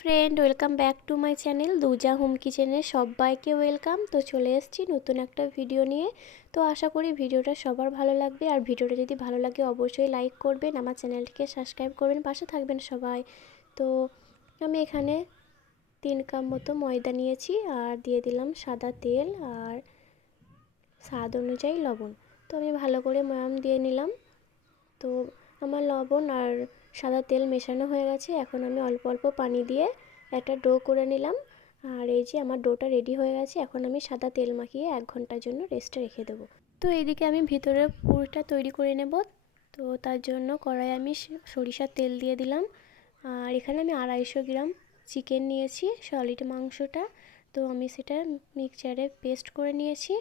Friend, welcome back to my channel দুজা home কিচেনে সবাইকে welcome. তো চলে এসেছি নতুন একটা ভিডিও নিয়ে। তো আশা করি ভিডিওটা সবার ভালো লাগবে। আর ভিডিওটা যদি ভালো লাগে অবশ্যই লাইক করবেন, আমার চ্যানেলটিকে সাবস্ক্রাইব করবেন, পাশে থাকবেন সবাই। তো আমি এখানে তিন কাপ মতো ময়দা নিয়েছি আর দিয়ে দিলাম সাদা তেল আর স্বাদ অনুযায়ী লবণ। তো আমি ভালো করে ময়াম দিয়ে নিলাম। তো আমার লবণ আর সাদা তেল মেশানো হয়ে গেছে। এখন আমি অল্প অল্প পানি দিয়ে একটা ডো করে নিলাম। আর এই যে আমার ডোটা রেডি হয়ে গেছে, এখন আমি সাদা তেল মাখিয়ে এক ঘণ্টার জন্য রেস্টে রেখে দেবো। তো এইদিকে আমি ভিতরে পুরটা তৈরি করে নেব। তো তার জন্য কড়াই আমি সরিষার তেল দিয়ে দিলাম। আর এখানে আমি আড়াইশো গ্রাম চিকেন নিয়েছি, সলিড মাংসটা। তো আমি সেটা মিক্সচারে পেস্ট করে নিয়েছি।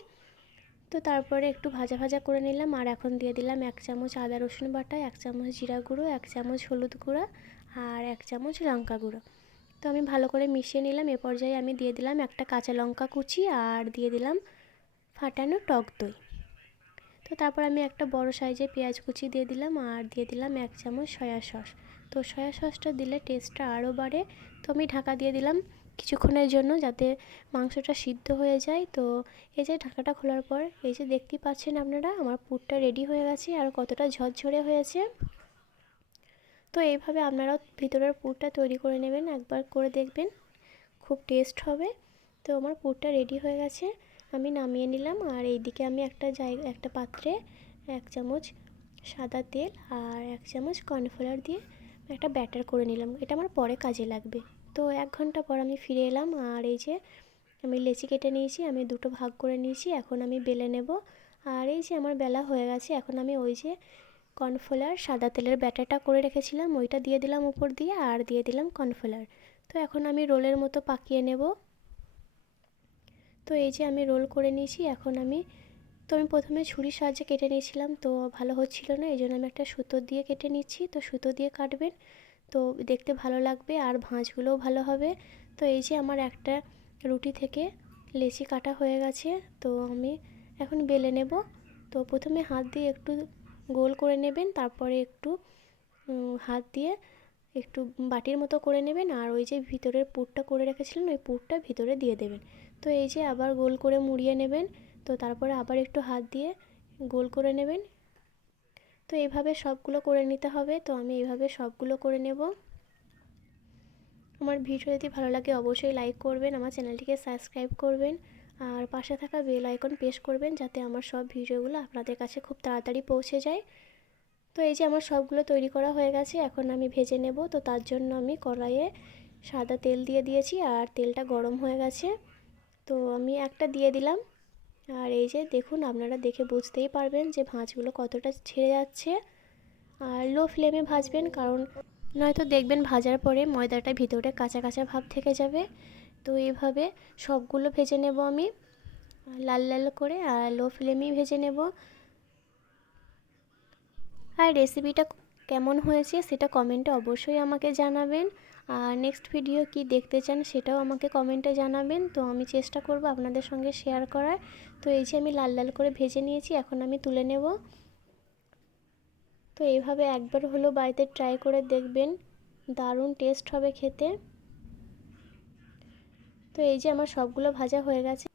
তো তারপরে একটু ভাজা ভাজা করে নিলাম আর এখন দিয়ে দিলাম এক চামচ আদা রসুন বাটা, এক চামচ জিরা গুঁড়ো, এক চামচ হলুদ গুঁড়ো আর এক চামচ লঙ্কা গুঁড়ো। তো আমি ভালো করে মিশিয়ে নিলাম, এ পর্যায়ে আমি দিয়ে দিলাম একটা কাঁচা লঙ্কা কুচি আর দিয়ে দিলাম ফাটানো টক দই। তো তারপর আমি একটা বড় সাইজে পেঁয়াজ কুচি দিয়ে দিলাম আর দিয়ে দিলাম এক চামচ সয়া সস। তো সয়া সসটা দিলে টেস্টটা আরও বাড়ে। তো আমি ঢাকা দিয়ে দিলাম কিছুক্ষণের জন্য যাতে মাংসটা সিদ্ধ হয়ে যায়। তো এই যে ঢাকাটা খোলার পর এই যে দেখতেই পাচ্ছেন আপনারা, আমার পুরটা রেডি হয়ে গেছে আর কতটা ঝরঝরে হয়েছে। তো এইভাবে আপনারাও ভিতরের পুরটা তৈরি করে নেবেন, একবার করে দেখবেন, খুব টেস্ট হবে। তো আমার পুরটা রেডি হয়ে গেছে, আমি নামিয়ে নিলাম আর এইদিকে আমি একটা জায়গা একটা পাত্রে এক চামচ সাদা তেল আর এক চামচ কর্নফ্লাওয়ার দিয়ে একটা ব্যাটার করে নিলাম। এটা আমার পরে কাজে লাগবে। তো এক ঘণ্টা পর আমি ফিরে এলাম আর এই যে আমি লেচি কেটে নিয়েছি, আমি দুটো ভাগ করে নিয়েছি, এখন আমি বেলে নেব। আর এই যে আমার বেলা হয়ে গেছে, এখন আমি ওই যে কর্নফ্লাওয়ার সাদা তেলের ব্যাটারটা করে রেখেছিলাম, ওইটা দিয়ে দিলাম উপর দিয়ে আর দিয়ে দিলাম কর্নফ্লাওয়ার তো এখন আমি রোলের মতো পাকিয়ে নেব। তো এই যে আমি রোল করে নিয়েছি, এখন আমি, তো আমি প্রথমে ছুরির সাহায্যে কেটে নিয়েছিলাম, তো ভালো হচ্ছিল না, এই জন্য আমি একটা সুতো দিয়ে কেটে নিচ্ছি, তো সুতো দিয়ে কাটবেন। তো দেখতে ভালো লাগবে আর ভাঁজগুলোও ভালো হবে। তো এই যে আমার একটা রুটি থেকে লেচি কাটা হয়ে গেছে, তো আমি এখন বেলে নেব। তো প্রথমে হাত দিয়ে একটু গোল করে নেবেন, তারপরে একটু হাত দিয়ে একটু বাটির মতো করে নেবেন আর ওই যে ভিতরের পুরটা করে রেখেছিলেন, ওই পুরটা ভিতরে দিয়ে দেবেন। তো এই যে আবার গোল করে মুড়িয়ে নেবেন, তো তারপরে আবার একটু হাত দিয়ে গোল করে নেবেন তো এইভাবে সবগুলো করে নিতে হবে। তো আমি এইভাবে সবগুলো করে নেব। আমার ভিডিও যদি ভালো লাগে অবশ্যই লাইক করবেন, আমার চ্যানেলটিকে সাবস্ক্রাইব করবেন, আর পাশে থাকা বেল আইকন প্রেস করবেন যাতে আমার সব ভিডিওগুলো আপনাদের কাছে খুব তাড়াতাড়ি পৌঁছে যায়। তো এই যে আমার সবগুলো তৈরি করা হয়ে গেছে, এখন আমি ভেজে নেব। তো তার জন্য আমি কড়াইয়ে সাদা তেল দিয়ে দিয়েছি, আর তেলটা গরম হয়ে গেছে। তো আমি একটা দিয়ে দিলাম। আর এই যে দেখুন, আপনারা দেখে বুঝতেই পারবেন যে ভাঁজগুলো কতটা ছেড়ে যাচ্ছে। আর লো ফ্লেমে ভাজবেন, কারণ নয়তো দেখবেন ভাজার পরে ময়দাটা ভিতরে কাঁচা কাঁচা ভাব থেকে যাবে। তো এইভাবে সবগুলো ভেজে নেব আমি, লাল লাল করে, আর লো ফ্লেমেই ভেজে নেব। আর রেসিপিটা কেমন হয়েছে সেটা কমেন্টে অবশ্যই আমাকে জানাবেন। নেক্সট ভিডিও কি দেখতে চান সেটাও আমাকে কমেন্টে জানাবেন। তো আমি চেষ্টা করব আপনাদের সঙ্গে শেয়ার করার। তো এই যে আমি লাল লাল করে ভেজে নিয়েছি, এখন আমি তুলে নেব। তো এইভাবে একবার হলো বাড়িতে ট্রাই করে দেখবেন, দারুণ টেস্ট হবে খেতে। তো এই যে আমার সবগুলো ভাজা হয়ে গেছে।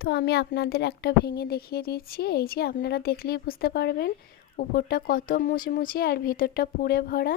তো আমি আপনাদের একটা ভেঙে দেখিয়ে দিচ্ছি। এই যে আপনারা দেখলেই বুঝতে পারবেন, উপরটা কত মুচমুচে আর ভিতরটা পুড়ে ভরা।